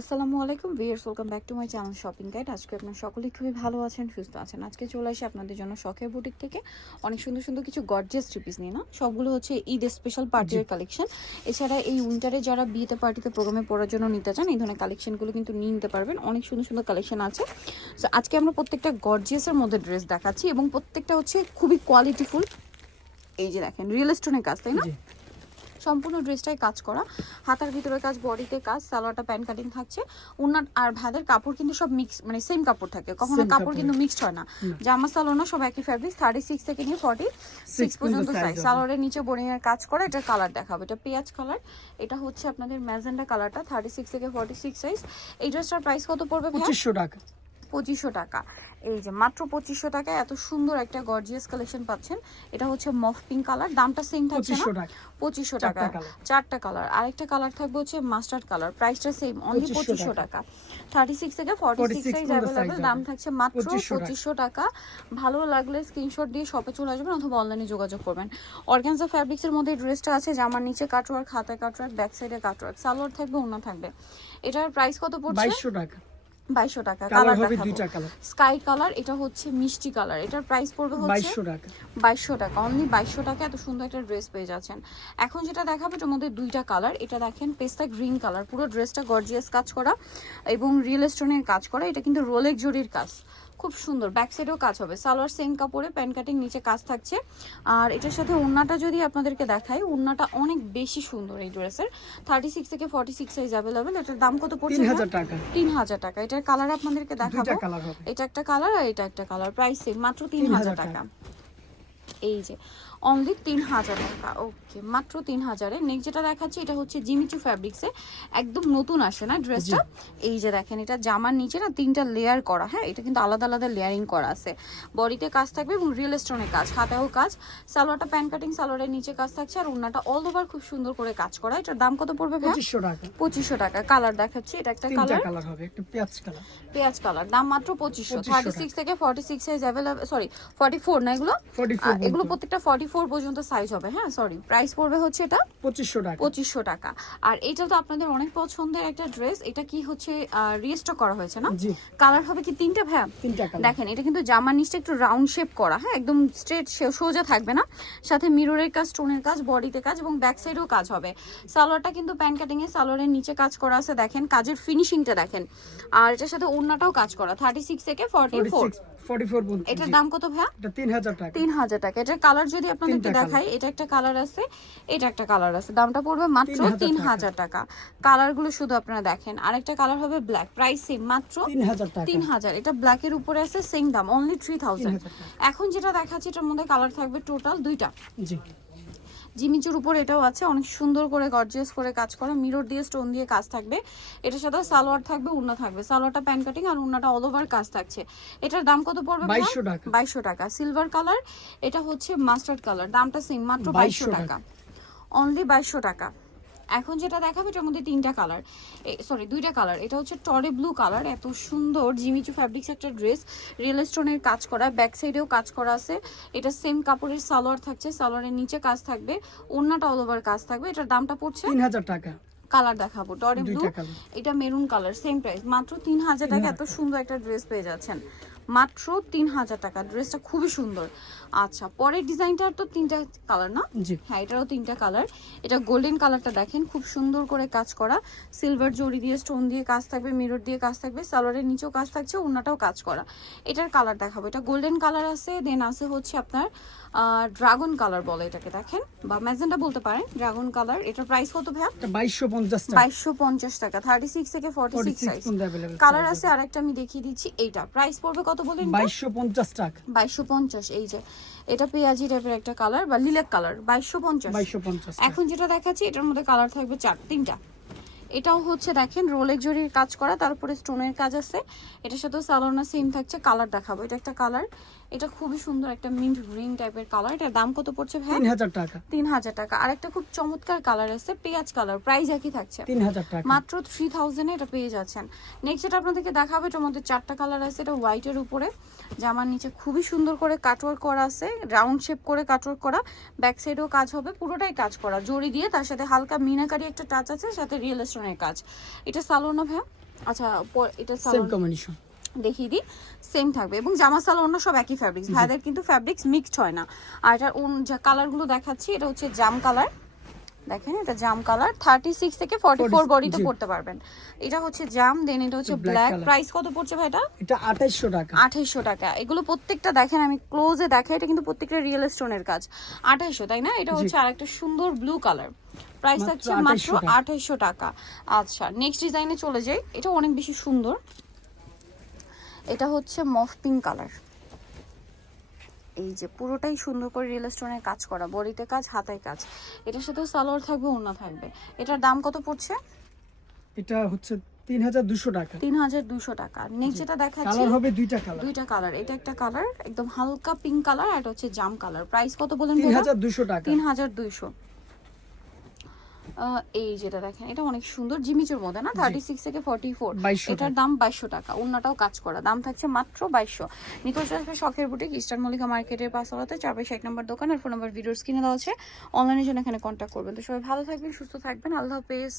আসসালামু আলাইকুম viewers, welcome back to my channel shopping guide. আজকে আপনারা সকলেই খুবই ভালো আছেন, সুস্থ আছেন। আজকে চলে আসি আপনাদের জন্য শখের বুটিক থেকে অনেক সুন্দর সুন্দর কিছু গর্জিয়াস থ্রি পিস নিয়ে। না সবগুলো হচ্ছে ঈদ স্পেশাল পার্টির কালেকশন। এছাড়া এই উইন্টারে যারা বিয়েতে পার্টিতে প্রোগ্রামে পড়ার জন্য নিতে চান এই ধরনের কালেকশনগুলো কিন্তু নিয়ে নিতে পারবেন। অনেক সুন্দর সুন্দর কালেকশন আছে। সো আজকে আমরা প্রত্যেকটা গর্জিয়াসের মধ্যে ড্রেস দেখাচ্ছি এবং প্রত্যেকটা হচ্ছে খুবই কোয়ালিটিফুল। এই যে দেখেন রিয়েল স্টোনের কাজ, তাই না? সম্পূর্ণ ড্রেসটাই কাজ করা, হাতার ভিতরে কাজ, বডিতে কাজ, সালোয়ারটা প্যান্ট কাটিং থাকছে। ওনার আর ভাদের কাপড় কিন্তু সব মিক্স, মানে সেম কাপড় থাকে, কখনো কাপড় কিন্তু মিক্সড হয় না। জামা সালোয়ার সব একই ফ্যাব্রিক, 36 থেকে নিয়ে 46 পর্যন্ত সাইজ। সালোয়ারের নিচে বোরিং এর কাজ করা। এটা কালার দেখাবো, এটা পেঁয়াজ কালার, এটা হচ্ছে আপনাদের ম্যাজেন্ডা কালারটা, 36 থেকে 46 সাইজ। এই ড্রেসটার প্রাইস কত পড়বে? 2500 টাকা। 2500 টাকা। এই যে মাত্র 2500 টাকায় এত সুন্দর একটা গর্জিয়াস কালেকশন পাচ্ছেন। এটা হচ্ছে মফ পিঙ্ক কালার, দামটা সেম থাকছে না? 2500 টাকা, চারটা কালার। আরেকটা কালার থাকবে হচ্ছে মাস্টার্ড কালার, প্রাইসটা সেম, অনলি 2500 টাকা। 36 থেকে 46 সাইজ अवेलेबल, দাম থাকছে মাত্র 2500 টাকা। ভালো লাগলে স্ক্রিনশট দিয়ে শপে চলে আসবেন অথবা অনলাইনে যোগাযোগ করবেন। অর্গানজা ফ্যাব্রিক্সের মধ্যে ড্রেসটা আছে, জামার নিচে কাটওয়ার্ক, হাতায় কাটওয়ার্ক, ব্যাক সাইডে কাটওয়ার্ক, সালোয়ার থাকবে, ওড়না থাকবে। এটার প্রাইস কত পড়ছে? 2200 টাকা। 2200 টাকা। কালার হবে দুইটা কালার, স্কাই কালার, এটা হচ্ছে মিষ্টি কালার। এটার প্রাইস পড়বে হচ্ছে 2200 টাকা। 2200 টাকা, অনলি 2200 টাকা এত সুন্দর একটা ড্রেস পেয়ে যাচ্ছেন। এখন যেটা দেখাবো এটার মধ্যে দুইটা কালার। এটা দেখেন পেস্তা গ্রিন কালার, পুরো ড্রেসটা গর্জিয়াস কাজ করা এবং রিয়েল স্টোনের কাজ করা। এটা কিন্তু রোলেক জরির কাজ, খুব সুন্দর। ব্যাক সাইডেও কাজ হবে, সালোয়ার সেম কাপড়ে, প্যান্ট কাটিং, নিচে কাজ থাকছে। আর এটার সাথে ওড়নাটা যদি আপনাদেরকে দেখাই, ওড়নাটা অনেক বেশি সুন্দর এই ড্রেসের। 36 থেকে 46 সাইজ अवेलेबल। এটার দাম কত পড়ছে? 3000 টাকা। 3000 টাকা। এটার কালার আপনাদেরকে দেখাবো, দুইটা কালার হবে। এটা একটা কালার আর এটা একটা কালার। প্রাইস সেম, মাত্র 3000 টাকা। এই যে অনলি 3000 টাকা। ওকে, মাত্র 3000-এ। নেক্সট যেটা দেখাচ্ছি এটা হচ্ছে জিমিচু ফ্যাব্রিক্সে, একদম নতুন আসে না ড্রেসটা। এই যে দেখেন, এটা জামার নিচে না 3টা লেয়ার করা, হ্যাঁ এটা কিন্তু আলাদা আলাদা লেয়ারিং করা আছে। বডিতে কাজ থাকবে এবং রিয়েল স্টোনের কাজ, হাতেও কাজ। সালোয়ারটা প্যান্ট কাটিং, সালোয়ারের নিচে কাজ থাকছে আর ওড়নাটা অল ওভার খুব সুন্দর করে কাজ করা। এটার দাম কত পড়বে? 2500 টাকা। 2500 টাকা। কালার দেখাচ্ছি, এটা একটা তিনটা কালার, কালার হবে, একটা পেঁয়াজ কালার। পেঁয়াজ কালার, দাম মাত্র 2500। 36 থেকে 46 সাইজ अवेलेबल, সরি 44 না, এগুলো এগুলো প্রত্যেকটা 44 পর্যন্ত সাইজ হবে। হ্যাঁ সরি, প্রাইস পড়বে হচ্ছে এটা 2500 টাকা। 2500 টাকা। আর এটা তো আপনাদের অনেক পছন্দের একটা ড্রেস। এটা কি হচ্ছে রিস্টক করা হয়েছে না? জি। কালার হবে কি তিনটা? ভাইয়া তিনটা কালার। দেখেন, এটা কিন্তু জামার নিচটা একটু রাউন্ড শেপ করা, হ্যাঁ একদম স্ট্রেট সোজা থাকবে না, সাথে মিররের কাজ, স্টোনের কাজ, বডিতে কাজ এবং ব্যাক সাইডেও কাজ হবে। সালোয়ারটা কিন্তু প্যান্ট কাটিং এ, সালোয়ারের নিচে কাজ করা আছে, দেখেন কাজের ফিনিশিংটা দেখেন। আর এটার সাথে ওড়নাটাও কাজ করা, 36 থেকে 44। এটার দাম কত ভাইয়া? এটা 3000 টাকা। 3000 টাকা। এটার কালার যদি আপনাদেরকে দেখাই, এটা একটা কালার আছে, এটা একটা কালার আছে, দামটা পড়বে মাত্র 3000 টাকা। কালারগুলো শুধু আপনারা দেখেন। আরেকটা কালার হবে ব্ল্যাক, প্রাইস সেম, মাত্র 3000 টাকা। 3000। এটা ব্ল্যাকের উপরে আছে, সেম দাম, অনলি 3000। এখন যেটা দেখাচ্ছি এটার মধ্যে কালার থাকবে টোটাল দুইটা। জি। জিমিচুর উপর এটাও আছে, অনেক সুন্দর করে গর্জিয়াস করে কাজ করা, মিরর দিয়ে স্টোন দিয়ে কাজ থাকবে। এটার সাথে সালোয়ার থাকবে, ওড়না থাকবে, সালোয়ারটা প্যান্ট কাটিং আর ওড়নাটা অল ওভার কাজ থাকছে। এটার দাম কত পড়বে? 2200 টাকা। 2200 টাকা। সিলভার কালার, এটা হচ্ছে মাস্টার্ড কালার, দামটা সেম, মাত্র 2200 টাকা, অনলি 2200 টাকা। এখন যেটা দেখাবো এটার মধ্যে তিনটা কালার, সরি দুইটা কালার। এটা হচ্ছে টরে ব্লু কালার, এত সুন্দর জিমিচু ফ্যাব্রিক্স একটা ড্রেস, রিয়েল স্টোনের কাজ করা, ব্যাক সাইডেও কাজ করা আছে। এটা সেম কাপড়ের সালোয়ার থাকছে, সালোয়ারের নিচে কাজ থাকবে, ওড়নাটা অল ওভার কাজ থাকবে। এটার দামটা পড়ছে 3000 টাকা। কালার দেখাবো টরে ব্লু, এটা মেরুন কালার, সেম প্রাইস, মাত্র 3000 টাকা। এত সুন্দর একটা ড্রেস পেয়ে যাচ্ছেন মাত্র 3000 টাকা। ড্রেসটা খুবই সুন্দর। আচ্ছা, পরের ডিজাইনটার তো তিনটা কালার না? হ্যাঁ, এটারও তিনটা কালার। এটা গোল্ডেন কালারটা দেখেন, খুব সুন্দর করে কাজ করা, সিলভার জরি দিয়ে স্টোন দিয়ে কাজ থাকবে, মিরর দিয়ে কাজ থাকবে, সালোয়ারের নিচেও কাজ থাকছে, ওড়নাটাও কাজ করা। এটার কালার দেখাবো, এটা গোল্ডেন কালার আছে, দেন আছে হচ্ছে আপনার ড্রাগন কালার বলে এটাকে, দেখেন, বা ম্যাজেন্টা বলতে পারেন, ড্রাগন কালার। এটার প্রাইস কত ভাইয়া? 2250 টাকা। 2250 টাকা। 36 থেকে 46 সাইজ। কালার আছে আরেকটা আমি দেখিয়ে দিচ্ছি। এইটা প্রাইস পড়বে কত বলেন? 2250 টাকা। 2250। এই যে এটা পেঁয়াজি টাইপের একটা কালার বা লিলাক কালার, 2250। এখন যেটা দেখাচ্ছি এটার মধ্যে কালার থাকবে তিনটা। এটাও হচ্ছে দেখেন রোলেক জরির কাজ করা, তারপরে স্টোনের কাজ আছে। এটার সাথে সালোয়ার সেম থাকছে। কালার দেখাবো, এটা একটা কালার, এটা খুবই সুন্দর একটা মিন্ট গ্রিন টাইপের কালার। এটার দাম কত পড়ছে ভাই? 3000 টাকা। 3000 টাকা। আরেকটা খুব চমৎকার কালার আছে, পেঁয়াজ কালার, প্রাইস একই থাকছে 3000 টাকা, মাত্র 3000 এ এটা পেয়ে যাচ্ছেন। নেক্সট যেটা আপনাদেরকে দেখাবো, এটার মধ্যে চারটা কালার আছে। এটা হোয়াইটের উপরে, জামার নিচে খুবই সুন্দর করে কাটওয়ার্ক করা আছে, রাউন্ড শেপ করে কাটওয়ার্ক করা, ব্যাক সাইডেও কাজ হবে, পুরোটাই কাজ করা জরি দিয়ে, তার সাথে হালকা মিনাকারি একটা টাচ আছে, সাথে রিয়েল স্টোনের কাজ। এটা সালোয়ার না ভাইয়া? আচ্ছা এটা সেম সালোয়ার কম্বিনেশন। দেখিয়ে দিই, সেম থাকবে এবং জামা সালোয়ার অন্য সব একই ফ্যাব্রিক্স, ভাইদের কিন্তু ফ্যাব্রিক্স মিক্সড হয় না। আর এটার যা কালারগুলো দেখাচ্ছি, এটা হচ্ছে জাম কালার, দেখেন এটা জাম কালার, 36 থেকে 44 বডিতে জি। পড়তে পারবেন। এটা হচ্ছে জাম, দেন এটা হচ্ছে black ব্ল্যাক। color। প্রাইস কত পড়ছে ভাই এটা? এটা 2800 টাকা। 2800 টাকা। এগুলো প্রত্যেকটা দেখেন, আমি ক্লোজে দেখাই, এটা কিন্তু প্রত্যেকটা রিয়েল স্টোনের কাজ। 2800, তাই না? এটা জি। হচ্ছে আরেকটা সুন্দর ব্লু কালার, প্রাইস মাত্র থাকছে মাত্র 2800 টাকা। 2800 টাকা। আচ্ছা নেক্সট ডিজাইনে চলে যাই, এটা অনেক বেশি সুন্দর। এটা হচ্ছে মফ পিঙ্ক কালার, এই যে পুরোটাই সুন্দর করে রিয়েল স্টোনের কাজ করা, বডিতে কাজ, হাতায় কাজ। এটার সাথেও সালোয়ার থাকবে, ওড়না থাকবে। এটার দাম কত পড়ছে? এটা হচ্ছে 3200 টাকা। 3200 টাকা। নেক্সট যেটা দেখাচ্ছি, কালার হবে দুইটা কালার। দুইটা কালার, এটা একটা কালার একদম হালকা পিঙ্ক কালার, আর এটা হচ্ছে জাম কালার। প্রাইস কত বলেন? 3200 টাকা। 3200। এই যেটা দেখেন, এটা অনেক সুন্দর জিমিচুর মধ্যে না, 36 থেকে 44। 2200 এটার দাম 2200 টাকা, ওন্নাটাও কাজ করা, দাম থাকছে মাত্র 2200। নিকোজ আসবে শখের বুটিক, ইস্টার্ন মল্লিকা মার্কেটের পাশাপাশি 4/60 নম্বর দোকান, আর ফোন নাম্বার ভিডিওর স্ক্রিনে দেওয়া আছে। অনলাইনের জন্য এখানে কন্ট্যাক্ট করবেন। তো সবাই ভালো থাকবেন, সুস্থ থাকবেন, আল্লাহ হাফেজ।